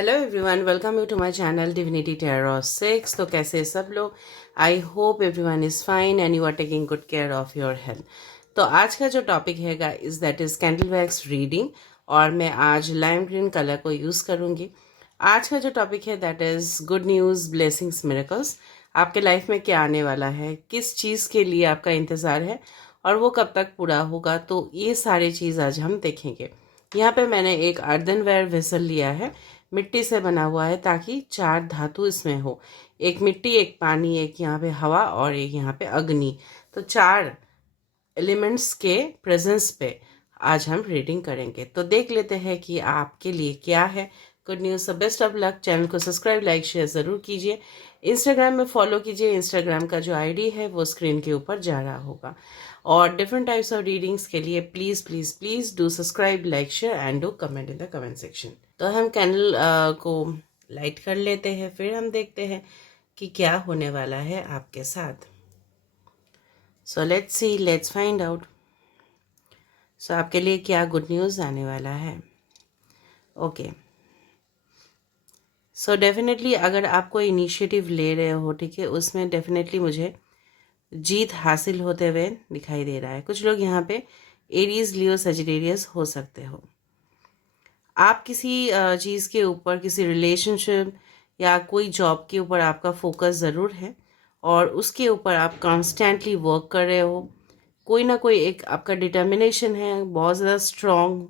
Hello everyone, welcome you to my channel divinity tarot 6। तो कैसे हैं सब लोग? I hope everyone is fine and you are taking good care of your health. तो आज का जो टॉपिक है guys that is candle wax reading, और मैं आज लाइम ग्रीन कलर को यूज़ करूँगी। आज का जो टॉपिक है that is good news, blessings, miracles. आपके लाइफ में क्या आने वाला है, किस चीज़ के लिए आपका इंतज़ार है और वो कब तक पूरा होगा, तो ये सारी चीज़ आज हम देखेंगे। यहाँ पे मैंने एक अर्दनवेयर वेसल लिया है, मिट्टी से बना हुआ है, ताकि 4 धातु इसमें हो। एक मिट्टी, एक पानी, एक यहाँ पे हवा और एक यहाँ पे अग्नि। तो 4 एलिमेंट्स के प्रेजेंस पे आज हम रीडिंग करेंगे। तो देख लेते हैं कि आपके लिए क्या है good news. So best of luck. Channel को सब्सक्राइब, लाइक, शेयर ज़रूर कीजिए। इंस्टाग्राम में फॉलो कीजिए। इंस्टाग्राम का जो आईडी है वो स्क्रीन के ऊपर जा रहा होगा। और डिफरेंट टाइप्स ऑफ रीडिंग्स के लिए please please please do subscribe, like, share and do comment in the comment section. तो हम कैंडल को लाइट कर लेते हैं, फिर हम देखते हैं कि क्या होने वाला है आपके साथ। So let's see, let's find out. So आपके लिए क्या गुड न्यूज़ आने वाला है। ओके, सो डेफिनेटली अगर आप कोई इनिशिएटिव ले रहे हो, ठीक है, उसमें डेफिनेटली मुझे जीत हासिल होते हुए दिखाई दे रहा है। कुछ लोग यहाँ पे एरीज, लियो, सजिटेरियस हो सकते हो। आप किसी चीज़ के ऊपर, किसी रिलेशनशिप या कोई जॉब के ऊपर आपका फोकस ज़रूर है और उसके ऊपर आप कॉन्स्टेंटली वर्क कर रहे हो। कोई ना कोई एक आपका डिटर्मिनेशन है, बहुत ज़्यादा स्ट्रॉन्ग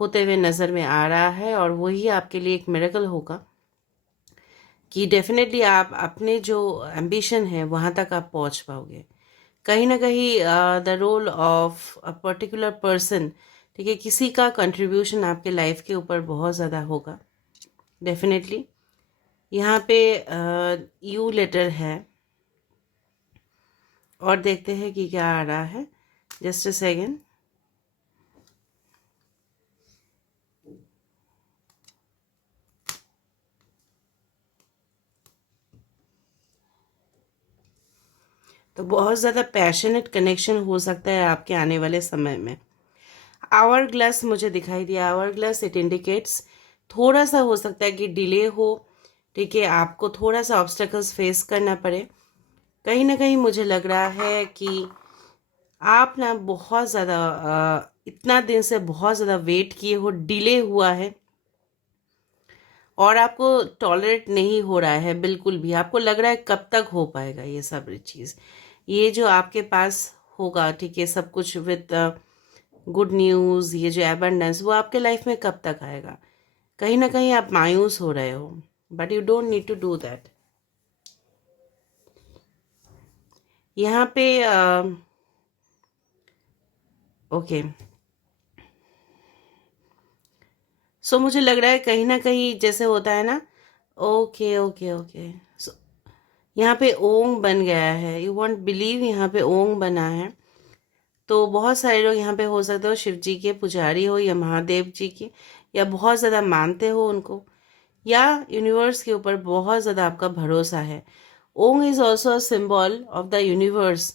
होते हुए नज़र में आ रहा है, और वही आपके लिए एक मिरेकल होगा कि डेफिनेटली आप अपने जो एम्बिशन है वहाँ तक आप पहुँच पाओगे। कहीं ना कहीं the role of a particular person, ठीक है, किसी का कंट्रीब्यूशन आपके लाइफ के ऊपर बहुत ज़्यादा होगा डेफिनेटली। यहाँ पे यू लेटर है, और देखते हैं कि क्या आ रहा है। Just a second. तो बहुत ज़्यादा पैशनेट कनेक्शन हो सकता है आपके आने वाले समय में। आवर ग्लास मुझे दिखाई दिया। आवर ग्लास इट इंडिकेट्स थोड़ा सा हो सकता है कि डिले हो, ठीक है, आपको थोड़ा सा ऑब्स्टेकल्स फेस करना पड़े। कहीं ना कहीं मुझे लग रहा है कि आप ना बहुत ज़्यादा इतना दिन से बहुत ज़्यादा वेट किए हो, डिले हुआ है और आपको टॉलरेट नहीं हो रहा है बिल्कुल भी। आपको लग रहा है कब तक हो पाएगा ये सब चीज़, ये जो आपके पास होगा, ठीक है, सब कुछ विद गुड न्यूज़, ये जो एबंडेंस वो आपके लाइफ में कब तक आएगा। कहीं ना कहीं आप मायूस हो रहे हो, but you don't need to do that. यहाँ पे ओके, सो मुझे लग रहा है कहीं ना कहीं जैसे होता है ना। ओके ओके ओके, सो यहाँ पे ओंग बन गया है। यू वॉन्ट बिलीव, यहाँ पे ओंग बना है। तो बहुत सारे लोग यहाँ पे हो सकते हो शिव जी के पुजारी हो या महादेव जी की, या बहुत ज़्यादा मानते हो उनको, या यूनिवर्स के ऊपर बहुत ज़्यादा आपका भरोसा है। Ong is also a symbol of the universe,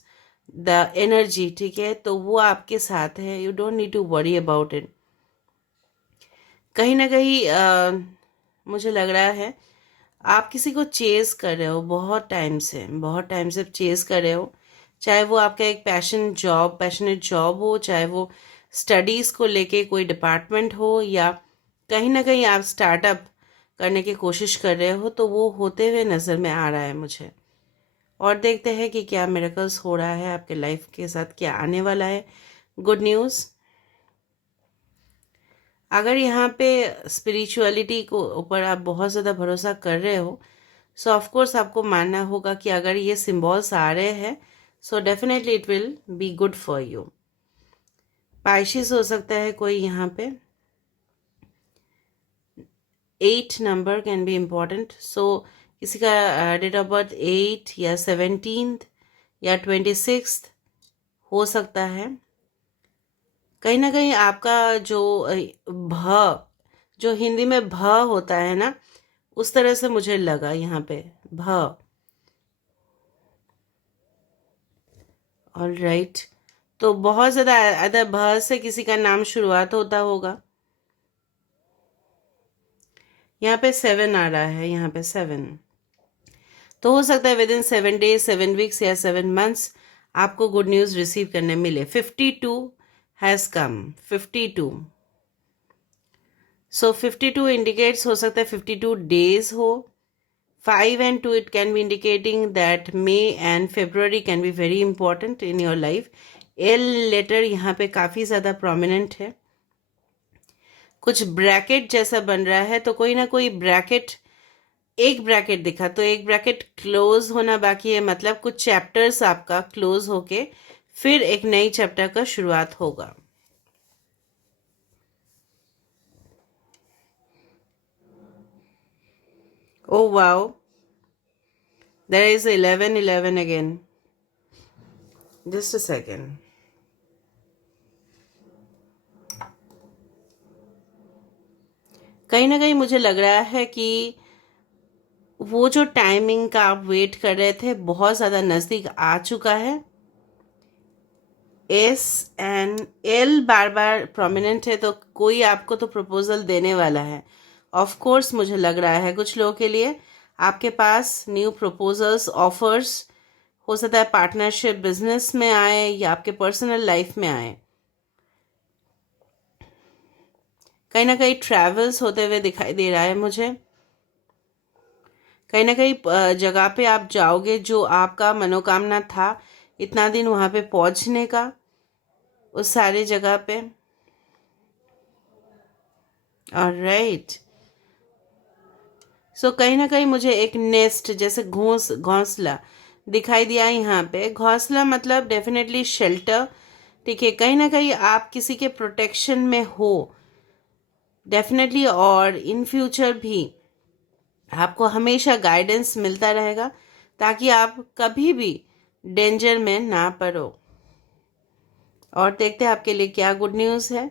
the energy, ठीक है, तो वो आपके साथ है। You don't need to worry about it. कहीं ना कहीं मुझे लग रहा है आप किसी को चेज कर रहे हो, बहुत टाइम से, बहुत टाइम से चेज कर रहे हो। चाहे वो आपका एक पैशनेट जॉब हो, चाहे वो स्टडीज़ को लेके कोई डिपार्टमेंट हो, या कहीं ना कहीं आप स्टार्टअप करने की कोशिश कर रहे हो, तो वो होते हुए नज़र में आ रहा है मुझे। और देखते हैं कि क्या मिरेकल्स हो रहा है आपके लाइफ के साथ, क्या आने वाला है गुड न्यूज़। अगर यहाँ पे स्पिरिचुअलिटी को ऊपर आप बहुत ज़्यादा भरोसा कर रहे हो, सो ऑफ कोर्स आपको मानना होगा कि अगर ये सिम्बॉल्स आ रहे हैं, so definitely it will be good for you. Pisces हो सकता है कोई यहाँ पे। 8 number can be important. So किसी का डेट ऑफ बर्थ 8 या 17 या 26 हो सकता है। कहीं ना कहीं आपका जो भ, जो हिंदी में भ होता है ना, उस तरह से मुझे लगा यहाँ पे भ। ऑल राइट, तो बहुत ज़्यादा अदर भ से किसी का नाम शुरुआत होता होगा। यहाँ पे 7 आ रहा है, यहाँ पे 7। तो हो सकता है विद इन 7 days, 7 weeks या 7 months आपको गुड न्यूज़ रिसीव करने मिले। 52 हैज़ कम, 52। सो 52 इंडिकेट्स, हो सकता है 52 days हो। 5 and 2 it can be indicating that May and February can be very important in your life. L letter यहाँ पे काफ़ी ज़्यादा प्रोमिनेंट है। कुछ ब्रैकेट जैसा बन रहा है, तो कोई ना कोई ब्रैकेट, एक ब्रैकेट दिखा तो एक ब्रैकेट क्लोज होना बाकी है, मतलब कुछ चैप्टर्स आपका क्लोज होके फिर एक नई चैप्टर का शुरुआत होगा। Oh wow, there is 11, 11 again. Just a second. कहीं ना कहीं मुझे लग रहा है कि वो जो टाइमिंग का आप वेट कर रहे थे बहुत ज़्यादा नज़दीक आ चुका है। S and L bar bar prominent है, तो कोई आपको तो प्रपोजल देने वाला है। ऑफ कोर्स मुझे लग रहा है कुछ लोगों के लिए आपके पास न्यू प्रपोजल्स, ऑफर्स, हो सकता है पार्टनरशिप बिजनेस में आए या आपके पर्सनल लाइफ में आए। कहीं ना कहीं ट्रैवल्स होते हुए दिखाई दे रहा है मुझे। कहीं ना कहीं जगह पे आप जाओगे जो आपका मनोकामना था इतना दिन वहाँ पे पहुँचने का, उस सारे जगह पे। ऑलराइट, सो कहीं ना कहीं मुझे एक नेस्ट जैसे घोंसला दिखाई दिया यहाँ पे। घोंसला मतलब डेफिनेटली शेल्टर, ठीक है। कहीं ना कहीं आप किसी के प्रोटेक्शन में हो डेफिनेटली, और इन फ्यूचर भी आपको हमेशा गाइडेंस मिलता रहेगा ताकि आप कभी भी डेंजर में ना पड़ो। और देखते हैं आपके लिए क्या गुड न्यूज़ है।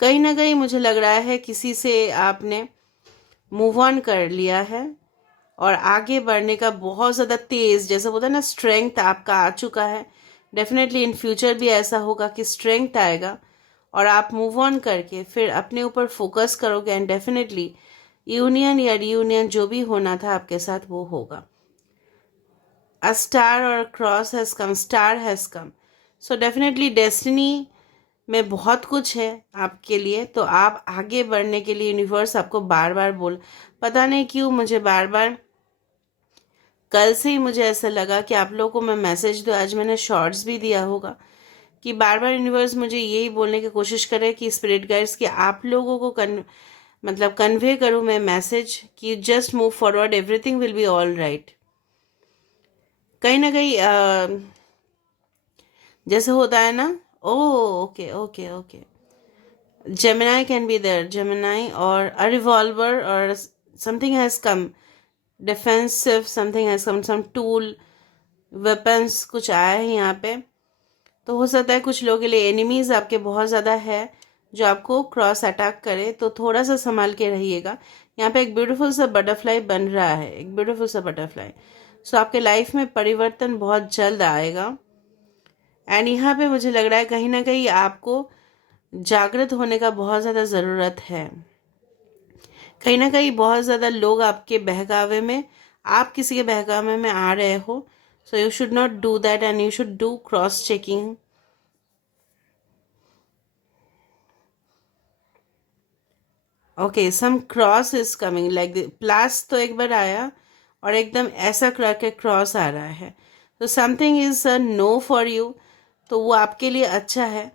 कहीं ना कहीं मुझे लग रहा है किसी से आपने मूव ऑन कर लिया है और आगे बढ़ने का बहुत ज़्यादा तेज़, जैसे बोलते हैं ना, स्ट्रेंथ आपका आ चुका है। डेफिनेटली इन फ्यूचर भी ऐसा होगा कि स्ट्रेंथ आएगा और आप मूव ऑन करके फिर अपने ऊपर फोकस करोगे, एंड डेफिनेटली यूनियन या रियूनियन जो भी होना था आपके साथ वो होगा। अ स्टार और cross has come, star has come. So definitely destiny में बहुत कुछ है आपके लिए, तो आप आगे बढ़ने के लिए यूनिवर्स आपको बार बार पता नहीं क्यों मुझे बार बार कल से ही मुझे ऐसा लगा कि आप लोगों को मैं मैसेज दूँ। आज मैंने शॉर्ट्स भी दिया होगा कि बार बार यूनिवर्स मुझे यही बोलने की कोशिश करे कि स्पिरिट गाइड्स कि आप लोगों को मतलब कन्वे करूँ मैं मैसेज कि just move forward, everything will be all right. कहीं ना कहीं जैसे होता है ना, oh okay okay okay, Gemini can be there, Gemini और अ रिवॉल्वर और something has come, defensive something has come, some tool, weapons कुछ आया है यहाँ पे। तो हो सकता है कुछ लोगों के लिए एनिमीज आपके बहुत ज़्यादा है जो आपको क्रॉस अटैक करे, तो थोड़ा सा संभाल के रहिएगा। यहाँ पे एक ब्यूटीफुल सा बटरफ्लाई बन रहा है, एक ब्यूटीफुल सा बटरफ्लाई। सो आपके लाइफ में परिवर्तन बहुत जल्द आएगा। एंड यहाँ पे मुझे लग रहा है कहीं ना कहीं आपको जागृत होने का बहुत ज़्यादा ज़रूरत है। कहीं ना कहीं बहुत ज़्यादा लोग आपके बहकावे में, आप किसी के बहकावे में आ रहे हो। So you should not do that and you should do cross checking. Okay, some cross is coming like plus, तो एक बार आया और एकदम ऐसा करके क्रॉस आ रहा है। तो something is a no for you, तो वो आपके लिए अच्छा है।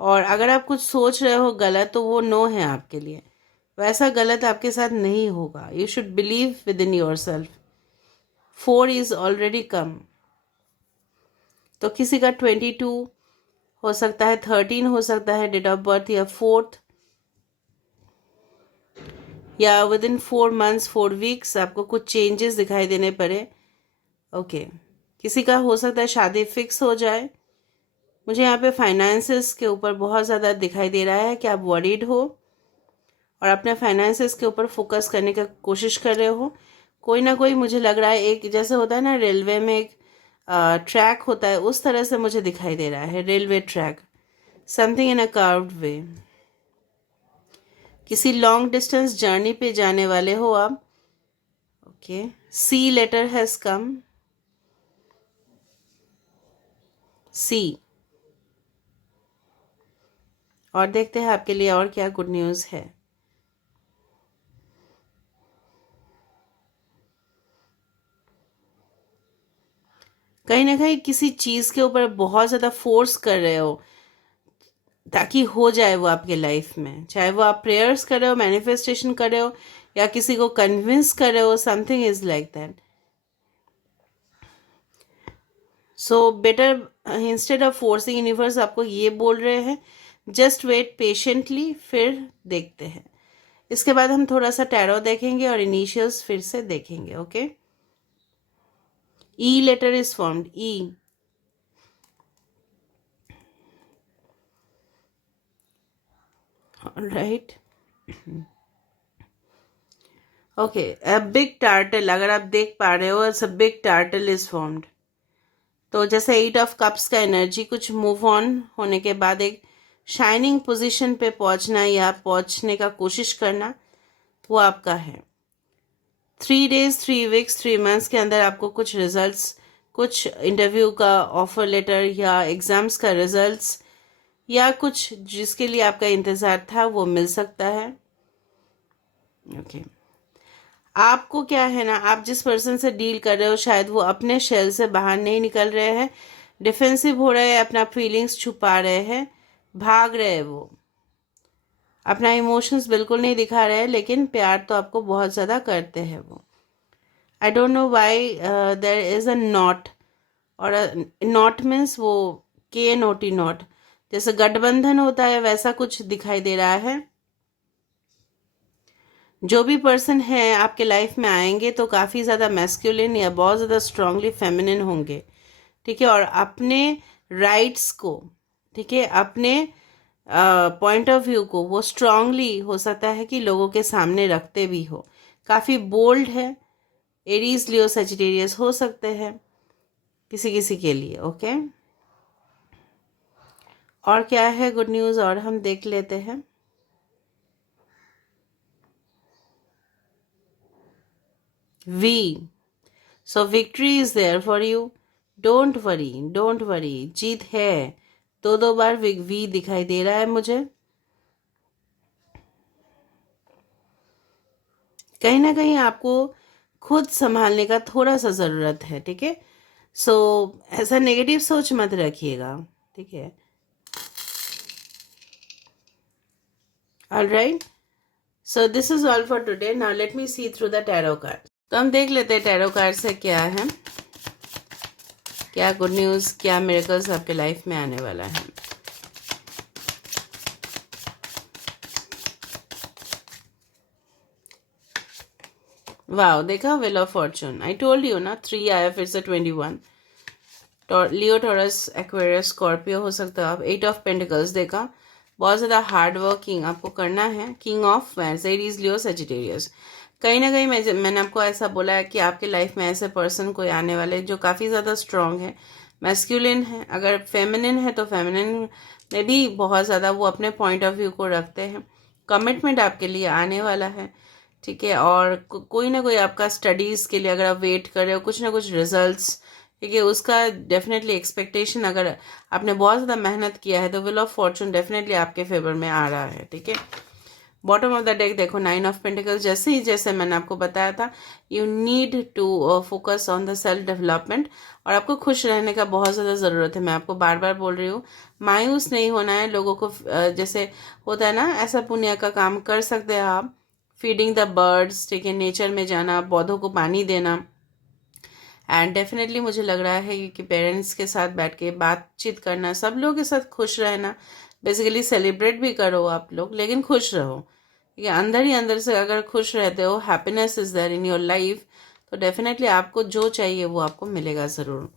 और अगर आप कुछ सोच रहे हो गलत, तो वो नो है आपके लिए, वैसा गलत आपके साथ नहीं होगा। You should believe within yourself. 4 is already come. तो किसी का 22 हो सकता है, 13 हो सकता है डेट ऑफ बर्थ, या 4th, या विद इन 4 months 4 weeks आपको कुछ चेंजेस दिखाई देने पड़े। ओके, किसी का हो सकता है शादी फिक्स हो जाए। मुझे यहाँ पे फाइनेंसेस के ऊपर बहुत ज़्यादा दिखाई दे रहा है कि आप वरीड हो और अपने फाइनेंसेस के ऊपर फोकस करने का कोशिश कर रहे हो। कोई ना कोई, मुझे लग रहा है एक जैसे होता है ना रेलवे में एक ट्रैक होता है, उस तरह से मुझे दिखाई दे रहा है railway track, something in a curved way. किसी लॉन्ग डिस्टेंस जर्नी पे जाने वाले हो आप। Okay, C letter has come, C. और देखते हैं आपके लिए और क्या गुड न्यूज़ है। कहीं ना कहीं किसी चीज़ के ऊपर बहुत ज़्यादा फोर्स कर रहे हो ताकि हो जाए वो आपके लाइफ में, चाहे वो आप प्रेयर्स कर रहे हो, मैनिफेस्टेशन कर रहे हो, या किसी को कन्विंस कर रहे हो, something is like that. So better instead of forcing, universe आपको ये बोल रहे हैं जस्ट वेट पेशेंटली, फिर देखते हैं। इसके बाद हम थोड़ा सा टैरो देखेंगे और इनिशियल्स फिर से देखेंगे। Okay, E letter is formed, E. Right, okay, a big turtle, अगर आप देख पा रहे हो, a big turtle is formed. तो जैसे 8 ऑफ कप्स का एनर्जी, कुछ मूव ऑन होने के बाद एक शाइनिंग पोजीशन पे पहुंचना या पहुंचने का कोशिश करना, वो आपका है। 3 days, 3 weeks, 3 months के अंदर आपको कुछ रिजल्ट्स, कुछ इंटरव्यू का ऑफर लेटर या एग्जाम्स का रिजल्ट्स या कुछ जिसके लिए आपका इंतज़ार था वो मिल सकता है। ओके, आपको क्या है ना, आप जिस पर्सन से डील कर रहे हो शायद वो अपने शेल से बाहर नहीं निकल रहे हैं, डिफेंसिव हो रहे हैं, अपना फीलिंग्स छुपा रहे हैं, भाग रहे हैं, वो अपना इमोशंस बिल्कुल नहीं दिखा रहे हैं, लेकिन प्यार तो आपको बहुत ज़्यादा करते हैं वो। I don't know why there is a not, और नॉट मीन्स वो KNOT, नॉट, जैसे गठबंधन होता है वैसा कुछ दिखाई दे रहा है। जो भी पर्सन है आपके लाइफ में आएंगे तो काफ़ी ज़्यादा मैस्कुलिन या बहुत ज़्यादा स्ट्रांगली फेमिनिन होंगे, ठीक है, और अपने राइट्स को, ठीक है, अपने पॉइंट ऑफ व्यू को वो स्ट्रांगली हो सकता है कि लोगों के सामने रखते भी हो। काफ़ी बोल्ड है, एरीज, लियो, सजिटेरियस हो सकते हैं किसी किसी के लिए। ओके, और क्या है गुड न्यूज़, और हम देख लेते हैं। V, so victory is there for you, don't worry, don't worry, जीत है। दो बार वी दिखाई दे रहा है मुझे। कहीं ना कहीं आपको खुद संभालने का थोड़ा सा ज़रूरत है, ठीक है। सो ऐसा नेगेटिव सोच मत रखिएगा, ठीक है। Alright, so this is all for today. Now let me see through the tarot card. तो हम देख लेते हैं टैरो कार्ड से क्या है, क्या गुड न्यूज़, क्या मिरेकल्स आपके लाइफ में आने वाला है। वाओ, देखा, wheel of Fortune. I told you ना, 3 आया, फिर से 21। लियो, टॉरस, एक्वेरियस, स्कॉर्पियो हो सकता है आप। 8 ऑफ पेंटिकल्स देखा, बहुत ज़्यादा हार्ड वर्किंग आपको करना है। King of wands, Aries, Leo, Sagittarius. कहीं ना कहीं मैंने आपको ऐसा बोला है कि आपके लाइफ में ऐसे पर्सन कोई आने वाले जो काफ़ी ज़्यादा स्ट्रांग है, मैस्कुलिन है। अगर फेमिनिन है तो फेमिनिन में भी बहुत ज़्यादा वो अपने पॉइंट ऑफ व्यू को रखते हैं। कमिटमेंट आपके लिए आने वाला है, ठीक है। और कोई ना कोई आपका स्टडीज़ के लिए अगर आप वेट कर रहे हो, कुछ ना कुछ रिजल्ट्स, ठीक है, उसका डेफिनेटली एक्सपेक्टेशन, अगर आपने बहुत ज़्यादा मेहनत किया है तो व्हील ऑफ फॉर्चून डेफिनेटली आपके फेवर में आ रहा है, ठीक है। बॉटम ऑफ द डेक देखो, 9 ऑफ पेंटिकल्स। जैसे मैंने आपको बताया था, you need to focus on the self development, और आपको खुश रहने का बहुत ज़्यादा ज़रूरत है। मैं आपको बार बार बोल रही हूँ, मायूस नहीं होना है। लोगों को जैसे होता है ना, ऐसा पुण्य का काम कर सकते हैं आप, फीडिंग द बर्ड्स, ठीक है, नेचर में जाना, पौधों को पानी देना। एंड डेफिनेटली मुझे लग रहा है कि पेरेंट्स के साथ बैठ के बातचीत करना, सब लोगों के साथ खुश रहना, बेसिकली सेलिब्रेट भी करो आप लोग, लेकिन खुश रहो, ठीक है। अंदर ही अंदर से अगर खुश रहते हो, happiness is there in your life, तो डेफिनेटली आपको जो चाहिए वो आपको मिलेगा ज़रूर।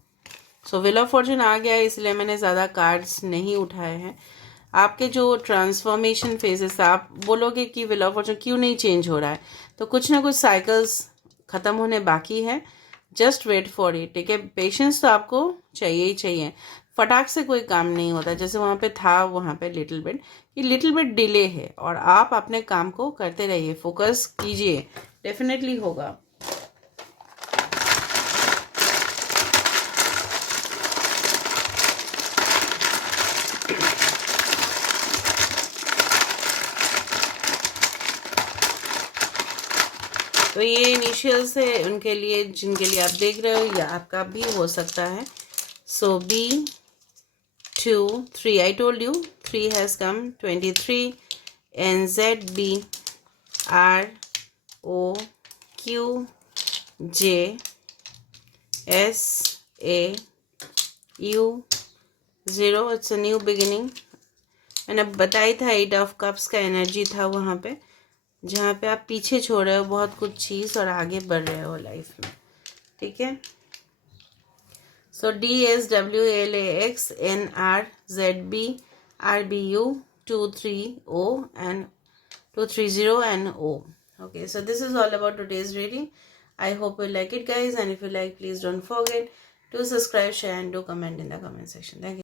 सो व्हील ऑफ फॉर्चून आ गया है, इसलिए मैंने ज़्यादा कार्ड्स नहीं उठाए हैं। आपके जो ट्रांसफॉर्मेशन फेजेस, आप बोलोगे कि व्हील ऑफ फॉर्चून क्यों नहीं चेंज हो रहा है, तो कुछ ना कुछ साइकिल्स ख़त्म होने बाकी है। जस्ट वेट फॉर इट, ठीक है। पेशेंस तो आपको चाहिए ही चाहिए। फटाक से कोई काम नहीं होता, जैसे वहाँ पे था वहाँ पे लिटिल बिट, ये लिटिल बिट डिले है और आप अपने काम को करते रहिए, फोकस कीजिए, डेफिनेटली होगा। तो ये इनिशियल्स है उनके लिए जिनके लिए आप देख रहे हो, या आपका भी हो सकता है। सो B 2 3, I told you 3 has come, 23, and ZB R O Q J S A U 0, it's a new beginning। मैंने बताई था 8 ऑफ कप्स का एनर्जी था वहाँ पे, जहाँ पे आप पीछे छोड़ रहे हो बहुत कुछ चीज़ और आगे बढ़ रहे हो लाइफ में, ठीक है। सो DSWLAXNRZBRBU 230 and 230 and O. Okay, so this is all about today's reading. I hope you like it, guys, and if you like, please don't forget to subscribe, share, and do comment in the comment section. Thank you.